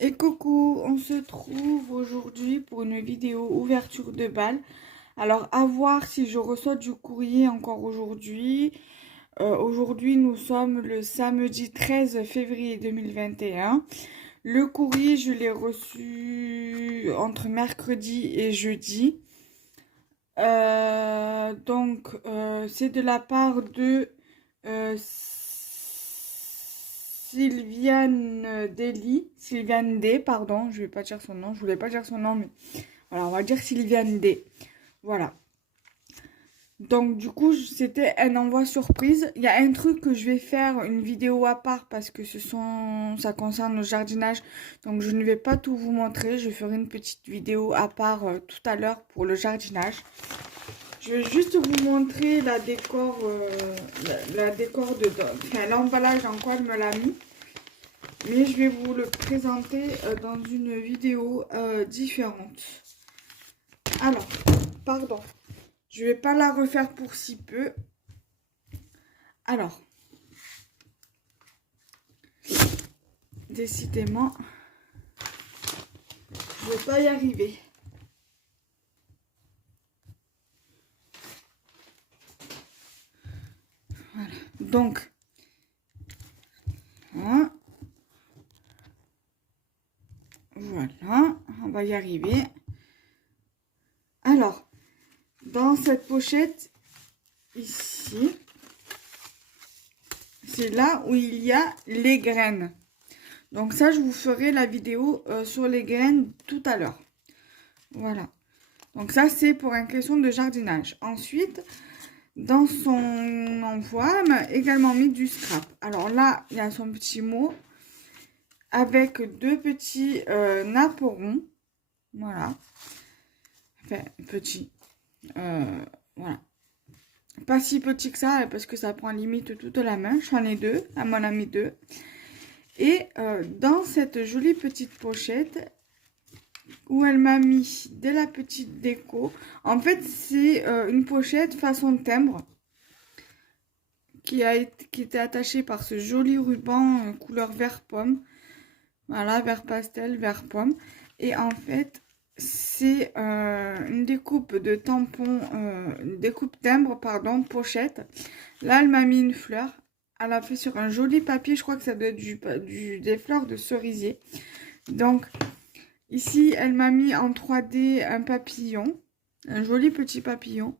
Et coucou, on se trouve aujourd'hui pour une vidéo ouverture de bal. Alors à voir si je reçois du courrier encore aujourd'hui. Aujourd'hui nous sommes le samedi 13 février 2021. Le courrier je l'ai reçu entre mercredi et jeudi. C'est de la part de Sylviane D, pardon, je vais pas dire son nom, je voulais pas dire son nom, mais voilà, on va dire Sylviane D. Voilà. Donc du coup, c'était un envoi surprise. Il y a un truc que je vais faire une vidéo à part parce que ça concerne le jardinage. Donc je ne vais pas tout vous montrer. Je ferai une petite vidéo à part tout à l'heure pour le jardinage. Je vais juste vous montrer la décor, la décor enfin l'emballage en quoi elle me l'a mis. Mais je vais vous le présenter dans une vidéo différente. Alors, pardon, je vais pas la refaire pour si peu. Alors, décidément, je vais pas y arriver. Voilà, donc, hein, voilà, on va y arriver. Alors, dans cette pochette, ici, c'est là où il y a les graines. Donc ça, je vous ferai la vidéo sur les graines tout à l'heure. Voilà. Donc ça, c'est pour une question de jardinage. Ensuite, dans son envoi, elle m'a également mis du scrap. Alors là, il y a son petit mot avec deux petits napperons. Voilà. Enfin, petit. Voilà. Pas si petit que ça, parce que ça prend limite toute la main. J'en ai deux. Elle m'en a mis deux. Et dans cette jolie petite pochette, où elle m'a mis de la petite déco. En fait, c'est une pochette façon timbre qui était attachée par ce joli ruban couleur vert pomme. Voilà, vert pastel, vert pomme. Et en fait, c'est une découpe de tampon, une découpe timbre, pardon, pochette. Là, elle m'a mis une fleur. Elle a fait sur un joli papier, je crois que ça doit être des fleurs de cerisier. Donc, ici, elle m'a mis en 3D un papillon, un joli petit papillon.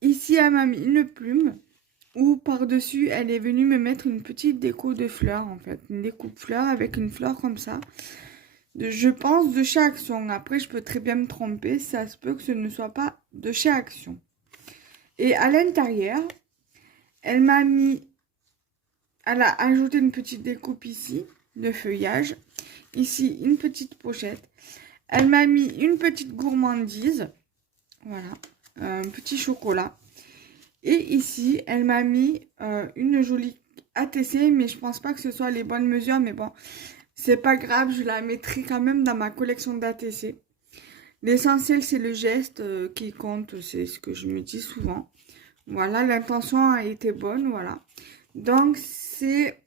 Ici, elle m'a mis une plume, où par-dessus, elle est venue me mettre une petite déco de fleurs, en fait. Une découpe fleurs avec une fleur comme ça. Je pense de chez Action. Après, je peux très bien me tromper. Ça se peut que ce ne soit pas de chez Action. Et à l'intérieur, elle m'a mis... Elle a ajouté une petite découpe ici, de feuillage. Ici, une petite pochette. Elle m'a mis une petite gourmandise. Voilà. Un petit chocolat. Et ici, elle m'a mis une jolie ATC. Mais je pense pas que ce soit les bonnes mesures. Mais bon, c'est pas grave. Je la mettrai quand même dans ma collection d'ATC. L'essentiel, c'est le geste qui compte. C'est ce que je me dis souvent. Voilà, l'intention a été bonne. Voilà. Donc, c'est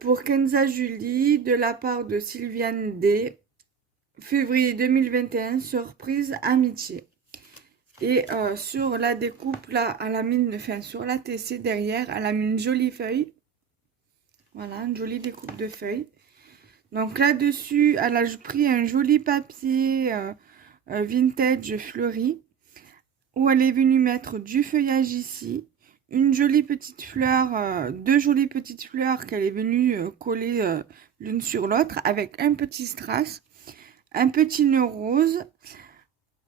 pour Kenza Julie de la part de Sylviane D. Février 2021, surprise amitié. Et sur la découpe, là, elle a mis sur la TC derrière, elle a mis une jolie feuille. Voilà, une jolie découpe de feuilles. Donc là-dessus, elle a pris un joli papier vintage fleuri, où elle est venue mettre du feuillage ici, une jolie petite fleur, deux jolies petites fleurs qu'elle est venue coller l'une sur l'autre, avec un petit strass, un petit nœud rose,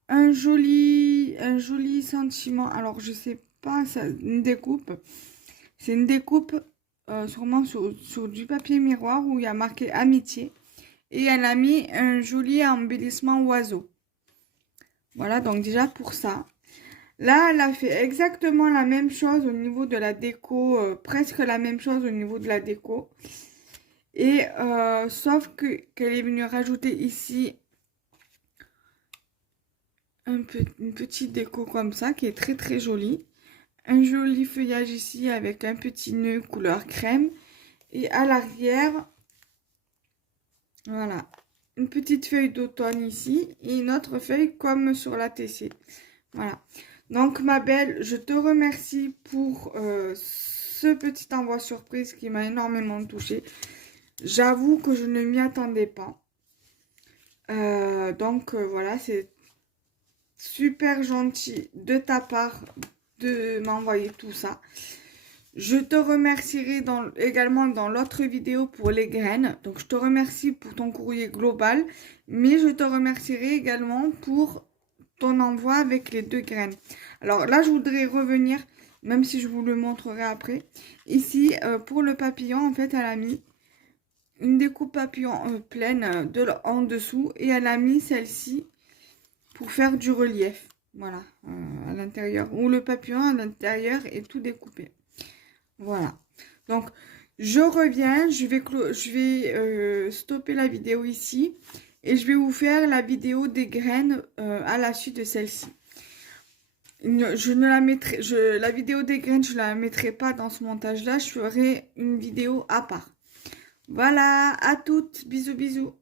un joli sentiment. Alors, je sais pas, ça, une découpe. C'est une découpe sûrement sur du papier miroir où il y a marqué amitié. Et elle a mis un joli embellissement oiseau. Voilà, donc déjà pour ça. Là, elle a fait exactement la même chose au niveau de la déco. Presque la même chose au niveau de la déco. Et sauf qu'elle est venue rajouter ici une petite déco comme ça qui est très très jolie. Un joli feuillage ici avec un petit nœud couleur crème. Et à l'arrière, Voilà. Une petite feuille d'automne ici et une autre feuille comme sur la TC. Voilà. Donc, ma belle, je te remercie pour ce petit envoi surprise qui m'a énormément touchée. J'avoue que je ne m'y attendais pas. Voilà, c'est super gentil de ta part de m'envoyer tout ça. Je te remercierai également dans l'autre vidéo pour les graines. Donc, je te remercie pour ton courrier global, mais je te remercierai également pour ton envoi avec les 2 graines. Alors là, je voudrais revenir, même si je vous le montrerai après. Ici, pour le papillon, en fait, elle a mis une découpe papillon pleine en dessous et elle a mis celle-ci pour faire du relief. Voilà, à l'intérieur. Où le papillon à l'intérieur est tout découpé. Voilà. Donc, je reviens. Je vais stopper la vidéo ici. Et je vais vous faire la vidéo des graines à la suite de celle-ci. Je ne la mettrai, la vidéo des graines, je ne la mettrai pas dans ce montage-là. Je ferai une vidéo à part. Voilà, à toutes. Bisous, bisous.